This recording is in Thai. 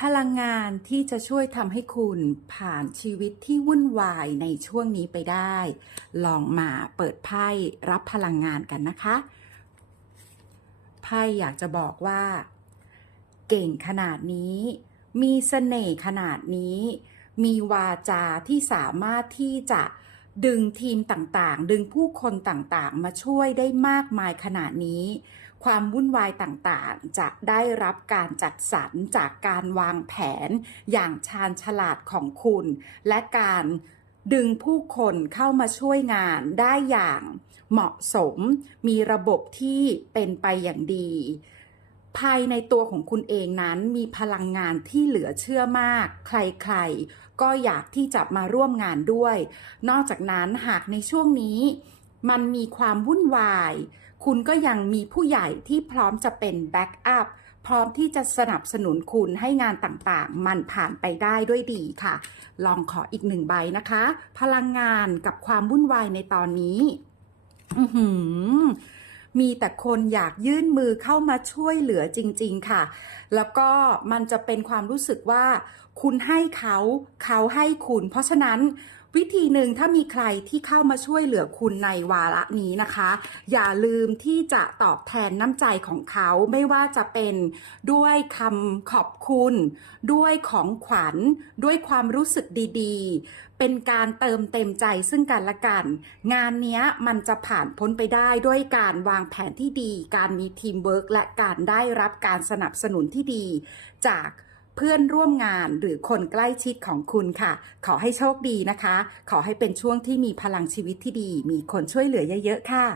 พลังงานที่จะช่วยทำให้คุณผ่านชีวิตที่วุ่นวายในช่วงนี้ไปได้ ลองมาเปิดไพ่รับพลังงานกันนะคะ ไพ่อยากจะบอกว่า เก่งขนาดนี้ มีเสน่ห์ขนาดนี้ มีวาจาที่สามารถที่จะดึงทีมต่างๆ ดึงผู้คนต่างๆ มาช่วยได้มากมายขนาดนี้ ความวุ่นวายต่างๆ จะได้รับการจัดสรรจากการวางแผนอย่างชาญฉลาดของคุณ และการดึงผู้คนเข้ามาช่วยงานได้อย่างเหมาะสม มีระบบที่เป็นไปอย่างดี ภายในตัวของคุณเองนั้นมีพลังงานที่เหลือเชื่อมาก ใครๆ ก็อยากที่จะมาร่วมงานด้วย นอกจากนั้นหากในช่วงนี้ มันมีความวุ่นวาย คุณก็ยังมีผู้ใหญ่ที่พร้อมจะเป็นแบ็กอัพพร้อมที่จะสนับสนุนคุณให้งานต่างๆ มันผ่านไปได้ด้วยดีค่ะ ลองขออีกหนึ่งใบนะคะ พลังงานกับความวุ่นวายในตอนนี้มีแต่คนอยากยื่นมือเข้ามาช่วยเหลือจริง ๆ ค่ะ แล้วก็มันจะเป็นความรู้สึกว่า คุณให้เขา เขาให้คุณ เพราะฉะนั้น วิธีหนึ่งถ้ามีใครที่เข้ามาช่วยเหลือคุณในวาระนี้นะคะ อย่าลืมที่จะตอบแทนน้ำใจของเขาไม่ว่าจะเป็นด้วยคำขอบคุณ ด้วยของขวัญ ด้วยความรู้สึกดีๆ เป็นการเติมเต็มใจซึ่งกันและกัน งานนี้มันจะผ่านพ้นไปได้ด้วยการวางแผนที่ดี การมีทีมเวิร์กและการได้รับการสนับสนุนที่ดี จาก เพื่อนร่วมงานหรือคนใกล้ชิดของคุณค่ะ ขอให้โชคดีนะคะ ขอให้เป็นช่วงที่มีพลังชีวิตที่ดี มีคนช่วยเหลือเยอะๆค่ะ